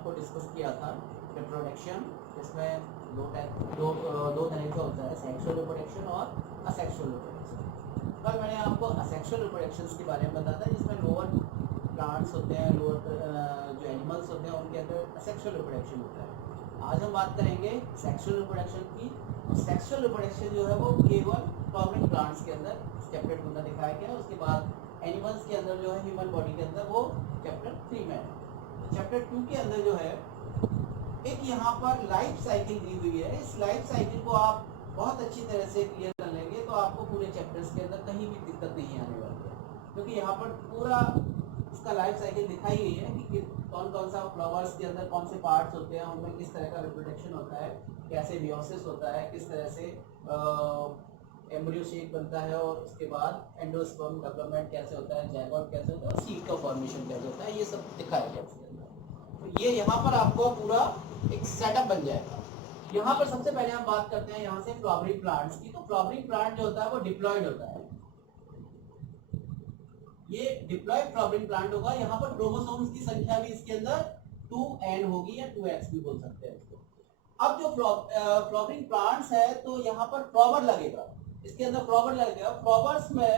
आपको डिस्कस किया था रिप्रोडक्शन, इसमें दो तरह का होता है, सेक्सुअल रिप्रोडक्शन और असेक्सुअल रिप्रोडक्शन। कल मैंने आपको असेक्सुअल रिप्रोडक्शन के बारे में बताया था, जिसमें लोअर प्लांट्स होते हैं, लोअर जो एनिमल्स होते हैं उनके अंदर असेक्सुअल रिप्रोडक्शन होता है। आज हम बात करेंगे सेक्सुअल रिप्रोडक्शन की। सेक्सुअल रिप्रोडक्शन जो है वो केवल फ्लावरिंग प्लांट्स के अंदर चैप्टर 2 में दिखाया गया। उसके बाद एनिमल्स के अंदर जो है ह्यूमन बॉडी के अंदर वो चैप्टर 3 में है। चैप्टर 2 के अंदर जो है एक यहाँ पर लाइफ साइकिल दी हुई है। इस लाइफ साइकिल को आप बहुत अच्छी तरह से क्लियर कर लेंगे तो आपको पूरे चैप्टर्स के अंदर कहीं भी दिक्कत नहीं आने वाली है, क्योंकि यहाँ पर पूरा इसका लाइफ साइकिल दिखाई गई है कि कौन कौन सा फ्लावर्स के अंदर कौन से पार्ट्स होते हैं, उनमें किस तरह का रिप्रोडक्शन होता है, कैसे मियोसिस होता है, किस तरह से एम्ब्रियो शेप बनता है, और उसके बाद एंडोस्पर्म डेवलपमेंट कैसे होता है, जायगोट कैसे होता है, और सीड का फॉर्मेशन कैसे होता है, ये सब दिखाया गया इसके अंदर। तो ये यहाँ पर आपको पूरा एक सेटअप बन जाएगा। यहाँ पर सबसे पहले हम बात करते हैं यहाँ से फ्लावरिंग प्लांट्स की। तो फ्लावरिंग प्लांट जो होता है वो डिप्लॉयड होता है। ये डिप्लॉयड फ्लावरिंग प्लांट होगा। यहाँ पर क्रोमोसोम्स की संख्या भी इसके अंदर 2n होगी या 2x भी बोल सकते हैं इसको। अब जो फ्लावरिंग प्लांट्स है तो यहाँ पर फ्लावर लगेगा, इसके अंदर फ्लावर लगेगा। फ्लावर्स में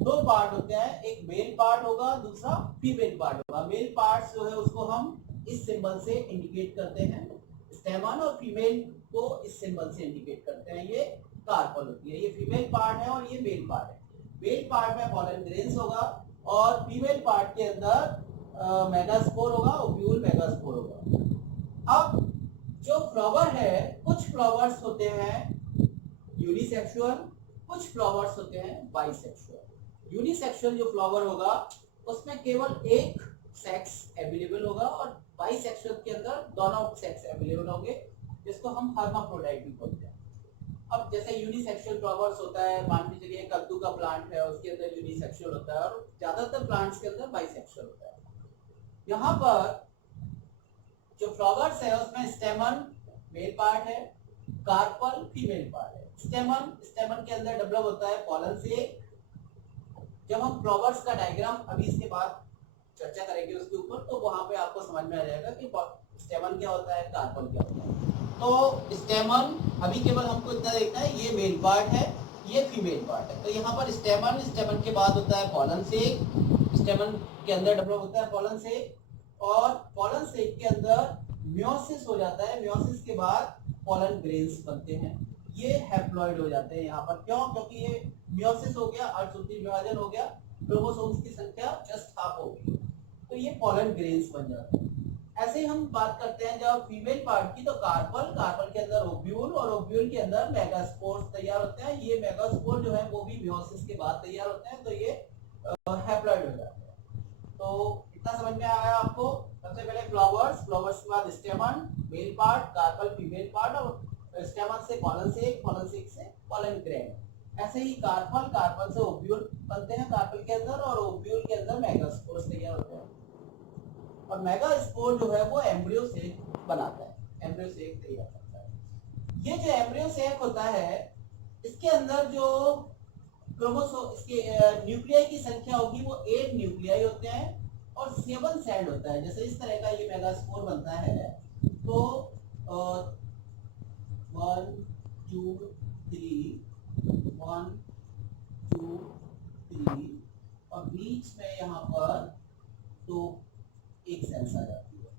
दो पार्ट होते हैं, एक मेल पार्ट होगा, दूसरा फीमेल पार्ट होगा। मेल पार्ट जो है उसको हम इस सिंबल से इंडिकेट करते हैं स्टेमन, और फीमेल को इस सिंबल से इंडिकेट करते हैं, ये कार्पल होती है। ये फीमेल पार्ट है और ये मेल पार्ट है। मेल पार्ट में पॉलन ग्रेन्स होगा और फीमेल पार्ट के अंदर मेगास्पोर होगा, ओव्यूल मेगास्पोर होगा। अब जो फ्लावर है, कुछ फ्लावर्स होते हैं यूनिसेक्सुअल, कुछ फ्लावर्स होते हैं बाइसेक्सुअल। यूनिसेक्सुअल जो फ्लावर होगा उसमें केवल एक सेक्स अवेलेबल होगा, और बाइसेक्सुअल के अंदर दोनों सेक्स अवेलेबल होंगे, जिसको हम हर्माफ्रोडाइट भी बोलते हैं। अब जैसे यूनिसेक्सुअल फ्लावर्स होता है, मान के चलिए कद्दू का प्लांट है, उसके अंदर यूनिसेक्सुअल होता है, और ज्यादातर प्लांट्स के अंदर बाइसेक्सुअल होता है। यहाँ पर जो फ्लावर्स है उसमें स्टेमन मेल पार्ट है, कार्पल फीमेल पार्ट है। स्टेमन के अंदर डेवलप होता है पॉलन से। जब हम फ्लावर्स का डायग्राम अभी इसके बाद चर्चा करेंगे उसके ऊपर, तो वहां पे आपको समझ में आ जाएगा कि स्टेमन क्या होता है, कार्पल क्या होता है। तो स्टेमन अभी केवल हमको इतना देखना है, ये मेल पार्ट है, ये फीमेल पार्ट है। तो यहाँ पर स्टेमन के बाद होता है पॉलन से। स्टेमन के अंदर डेवलप होता है पॉलन से, और पॉलन से के अंदर मियोसिस हो जाता है। मियोसिस के बाद पॉलन ग्रेन्स बनते हैं, ये हैप्लॉइड हो जाते हैं यहाँ पर। क्यों? क्योंकि ये मियोसिस हो गया, अर्धसूत्री विभाजन हो गया, क्रोमोसोम्स की संख्या जस्ट हाफ हो गई, तो ये पॉलन ग्रेन्स बन जाते हैं। ऐसे ही हम बात करते हैं जब फीमेल पार्ट की, तो कार्पल के अंदर ओव्यूल, और ओव्यूल के अंदर मेगास्पोर्स तैयार होते हैं। ये मेगास्पोर जो है वो भी मियोसिस के बाद तैयार होते हैं, तो ये हैप्लॉइड हो जाते हैं। तो इतना समझ में आया आपको? सबसे पहले फ्लावर्स के बाद stamen male part, carpel female part, और स्टेमन से पॉलन से पॉलन ग्रेन। ऐसे ही कार्पल से ओव्यूल बनते हैं कार्पल के अंदर, और ओव्यूल के अंदर मेगास्पोर्स तैयार होते हैं, और मेगास्पोर जो है वो एम्ब्रियो सेक बनाता है, एम्ब्रियो सेक तैयार करता है। ये जो एम्ब्रियो सेक होता है, इसके अंदर जो क्रोमोसोम, इसके न्यूक्लियाई की संख्या होगी वो 8 न्यूक्लियाई होते हैं, और 7 सेल होता है। जैसे इस तरह का ये मेगास्पोर बनता है, तो 1 2 3 1 2 3, और बीच में यहाँ पर तो एक सेल्स आ जाती है।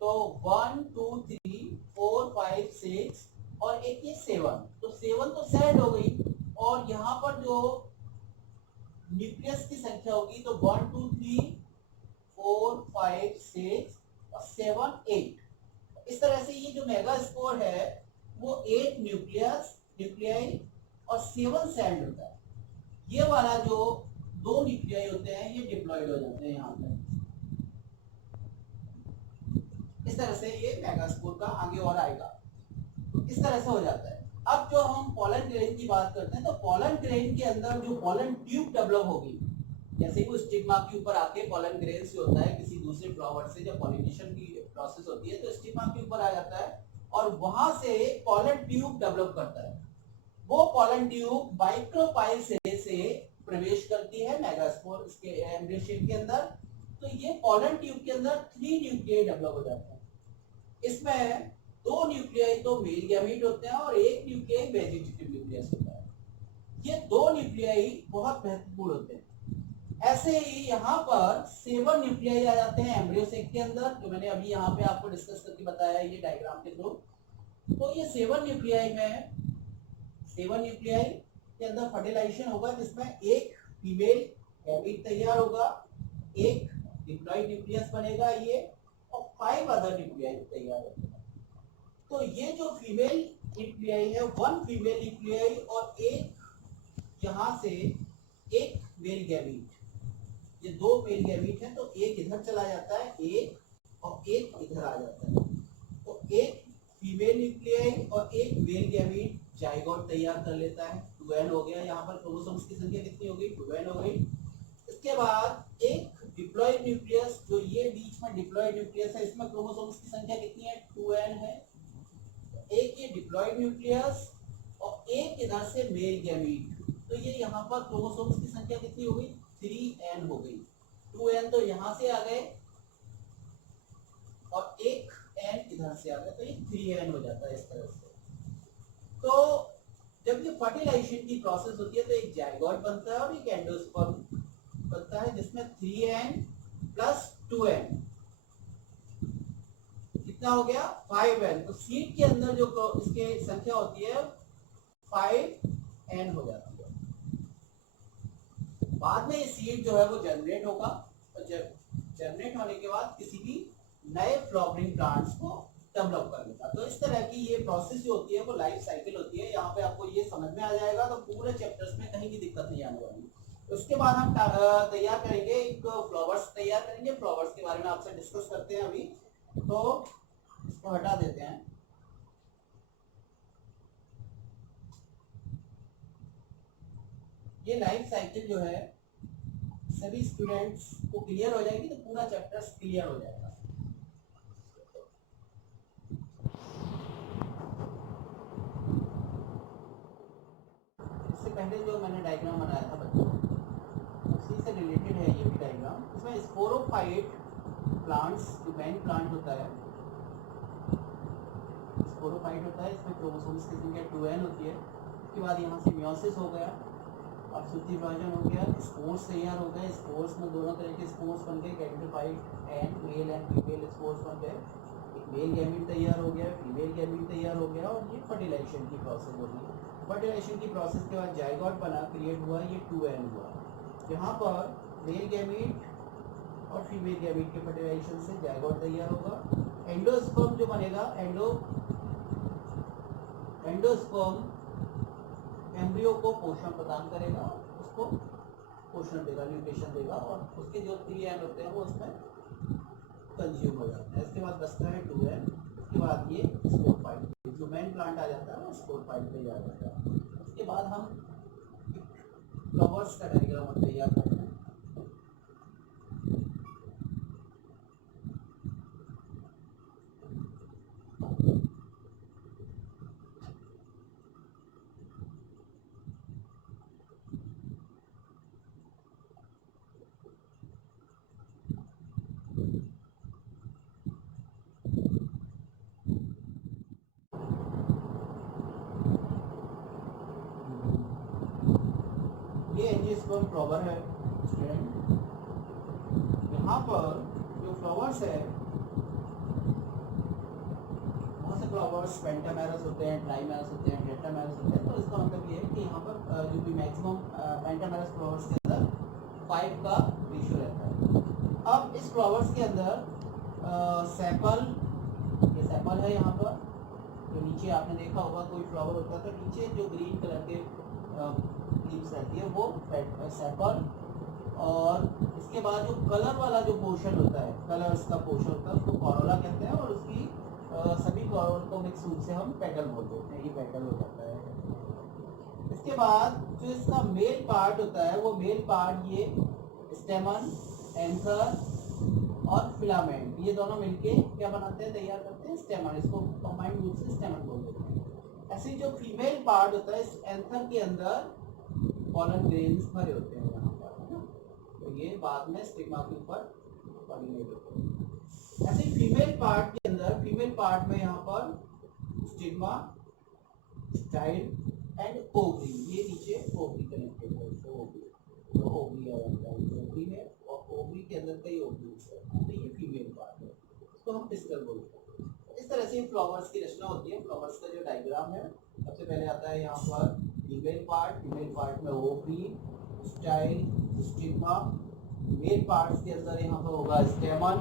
तो 1 2 3 4 5 6 और एक ये 7, तो 7 तो सेल हो गई, और यहाँ पर जो न्यूक्लियस की संख्या होगी तो 1 2 3 4 5 6 और 7 8। इस तरह से ये जो मेगास्पोर है वो 8 न्यूक्लियाई और 7 सेल होता है। ये वाला जो 2 न्यूक्लियाई होते हैं ये डिप्लॉयड हो जाते हैं यहाँ पर। इस तरह से ये मेगास्पोर का आगे और आएगा, तो इस तरह से हो जाता है। अब जो हम पॉलन ग्रेन की बात करते हैं, तो पॉलन ग्रेन के अंदर जो पॉलन ट्यूब डेवलप होगी, जैसे वो स्टिग्मा के ऊपर आके पॉलन ग्रेन से होता है किसी दूसरे फ्लावर से, जब पॉलिनेशन की प्रोसेस होती है तो स्टिग्मा के ऊपर आ जाता है, और वहां से पॉलन ट्यूब डेवलप करता है। वो पॉलन ट्यूब माइक्रोपाइल से प्रवेश करती है मेगास्पोर इसके एम्ब्रियो शेप के अंदर। तो ये पॉलन ट्यूब के अंदर 3 न्यूक्लियाई डेवलप हो जाते हैं। इसमें दो न्यूक्लियाई तो मेल गैमीट होते हैं और एक न्यूक्लियाई वेजिटेटिव न्यूक्लियस होता है। ये दो न्यूक्लियाई बहुत महत्वपूर्ण होते हैं। ऐसे ही यहाँ पर 7 न्यूक्लियाई आ जाते हैं एम्ब्रियो सेक के अंदर, जो मैंने अभी यहाँ पे आपको डिस्कस करके बताया है ये डायग्राम के थ्रू। तो ये 7 न्यूक्लियाई में 7 न्यूक्लियाई के अंदर फर्टिलाइजेशन होगा, जिसमें एक फीमेल गैमीट तैयार होगा, एक डिप्लॉइड न्यूक्लियस बनेगा ये, और 5 अदर न्यूक्लियाई तैयार होगा। तो ये जो फीमेल न्यूक्लियाई है, 1 फीमेल न्यूक्लियाई और एक यहाँ से एक मेल गैमीट, ये 2 मेल गैमीट है, तो एक इधर चला जाता है एक, और एक इधर आ जाता है। तो एक फीमेल न्यूक्लियाई और एक मेल गैमीट जाइगोट तैयार कर लेता है, 2n हो गया। यहाँ पर क्रोमोसोम्स की संख्या कितनी हो गई, 2n हो गई। इसके बाद एक डिप्लॉइड न्यूक्लियस, जो ये बीच में डिप्लॉइड न्यूक्लियस है, इसमें क्रोमोसोम्स की संख्या कितनी है, 2n है। एक ये डिप्लॉइड न्यूक्लियस और एक इधर से मेल गैमीट, तो ये यहाँ पर क्रोमोसोम्स की संख्या कितनी हो गई, 3n हो गई। 2n तो यहाँ से आ गए और एक n इधर से आ गया, तो ये 3n हो जाता है इस तरह से। तो जब ये फर्टिलाइजेशन की प्रोसेस होती है तो एक जाइगोट बनता है और एक एंडोस्पर्म बनता है, जिसमें 3n प्लस 2n कितना हो गया, 5n। तो सीड के अंदर जो इसके संख्या होती है 5n हो जाती है। बाद में ये सीड जो है वो जनरेट होगा, और जनरेट होने के बाद किसी भी नए फ्लावरिंग प्लांट्स को डेवलप कर लेगा। तो इस तरह की ये प्रोसेस जो होती है वो लाइफ साइकिल होती है। यहाँ पे आपको ये समझ में आ जाएगा तो पूरे चैप्टर्स में कहीं भी दिक्कत नहीं आने वाली। उसके बाद हम तैयार करेंगे एक फ्लावर्स तैयार करेंगे। फ्लावर्स के बारे में आपसे डिस्कस करते हैं अभी, तो इसको हटा देते हैं। ये लाइफ साइकिल जो है सभी स्टूडेंट्स को क्लियर हो जाएगी तो पूरा चैप्टर क्लियर हो जाएगा। इससे पहले जो मैंने डायग्राम बनाया था बच्चों, उसी से रिलेटेड है ये भी डायग्राम। इसमें स्पोरोफाइट प्लांट्स, जो मेन प्लांट होता है स्पोरोफाइट होता है, इसमें क्रोमोसोम्स की संख्या 2n होती है। उसके बाद यहाँ से मियोसिस हो गया, अब सूत्री विभाजन हो गया, स्पोर्स तैयार हो गए। स्पोर्स में दोनों तरह के स्पोर्स बन गए, gametophyte and male and female spores बन गए। एक मेल गैमीट तैयार हो गया, फीमेल गैमीट तैयार हो गया, और ये फर्टिलाइजेशन की प्रोसेस होगी। फर्टिलाइजेशन की प्रोसेस के बाद जाइगोट बना, क्रिएट हुआ, ये 2n हुआ। यहाँ पर मेल गैमीट और फीमेल गैमीट के फर्टिलाइजेशन से जाइगोट तैयार होगा। एंडोस्पर्म जो बनेगा, एंडोस्पर्म एम्ब्रियो को पोषण प्रदान करेगा, उसको पोषण देगा, न्यूट्रिशन देगा, और उसके जो 3n होते हैं वो उसमें कंज्यूम हो जाते हैं। इसके बाद बचता है 2n। उसके बाद ये स्पोरोफाइट, जो मेन प्लांट आ जाता है वो स्पोरोफाइट पे जा जाता है। उसके बाद हम फ्लावर्स का डायग्राम तैयार करते हैं। ये एंजियोस्पर्म फ्लावर है स्टूडेंट। यहाँ पर जो फ्लावर्स है, बहुत से फ्लावर्स पेंटामेरस होते हैं, ट्राइमेरस होते हैं, टेट्रामेरस होते हैं। तो इसका मतलब ये है कि यहाँ पर जो भी मैक्सिमम पेंटामेरस फ्लावर्स के अंदर 5 का रेशियो रहता है। अब इस फ्लावर्स के अंदर सेपल, ये सेपल है यहाँ पर, जो नीचे आपने देखा होगा कोई फ्लावर होता है तो नीचे जो ग्रीन कलर के लीव्स रहती है वो सेपल, और इसके बाद जो कलर वाला जो पोर्शन होता है, कलर्स का पोर्शन होता है, उसको कोरोला कहते हैं, और उसकी सभी कॉर्नोमिक्स रूप से हम पेटल बोल देते हैं। ये पेटल हो जाता है। इसके बाद जो इसका मेल पार्ट होता है, वो मेल पार्ट ये स्टेमन, एंथर और फिलामेंट, ये दोनों मिलके क्या बनाते हैं, तैयार करते हैं स्टेमन। इसको कंबाइंड रूप से स्टेमन बोल देते हैं। ऐसे जो फीमेल पार्ट होता है, इस एंथर के अंदर पॉलन ग्रेन्स भरे होते हैं यहाँ पर, है ना। तो ये बाद में स्टिग्मा के ऊपर पॉलिनेट होते हैं। ऐसे फीमेल पार्ट के अंदर फीमेल पार्ट में यहाँ पर स्टिग्मा, स्टाइल एंड ओवरी, ये नीचे ओवरी कनेक्टेड है, तो ओवरी है, ओवरी है और ओवरी के अंदर कई ओवरीज है, तो ये फीमेल पार्ट है, इसको हम पिस्टल बोलते हैं। इस तरह से फ्लावर्स की रचना होती है। फ्लावर्स का जो डायग्राम है, सबसे पहले आता है यहाँ पर फीमेल पार्ट में ovary, style, stigma, male parts के अंदर यहाँ पर होगा स्टेमन,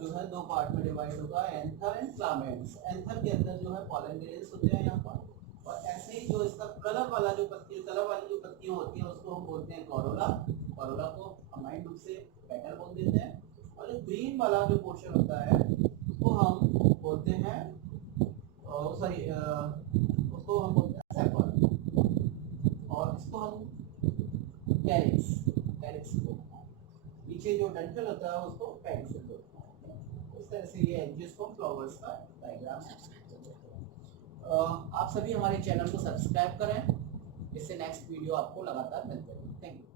जो है दो पार्ट में डिवाइड होगा, एंथर एंड फिलामेंट्स। एंथर के अंदर जो है पॉलन ग्रेन्स होते हैं यहाँ पर, और ऐसे ही जो इसका कलर वाली जो पत्तियां होती हैं उसको हम बोलते हैं कोरोला। कोरोला को अमाइंड रूप से पेटल बोल देते हैं, और जो ग्रीन वाला जो पोर्शन होता है उसको हम बोलते हैं उसको हम बोलते हैं सेपल, और इसको हम कैरिक्स बोलते हैं। नीचे जो डंठल होता है उसको पेडिसल बोलते हैं। इस तरह से ये एंजियोस्पर्म फ्लावर्स का डायग्राम है। आप सभी हमारे चैनल को सब्सक्राइब करें, इससे नेक्स्ट वीडियो आपको लगातार मिलते रहें। Thank you.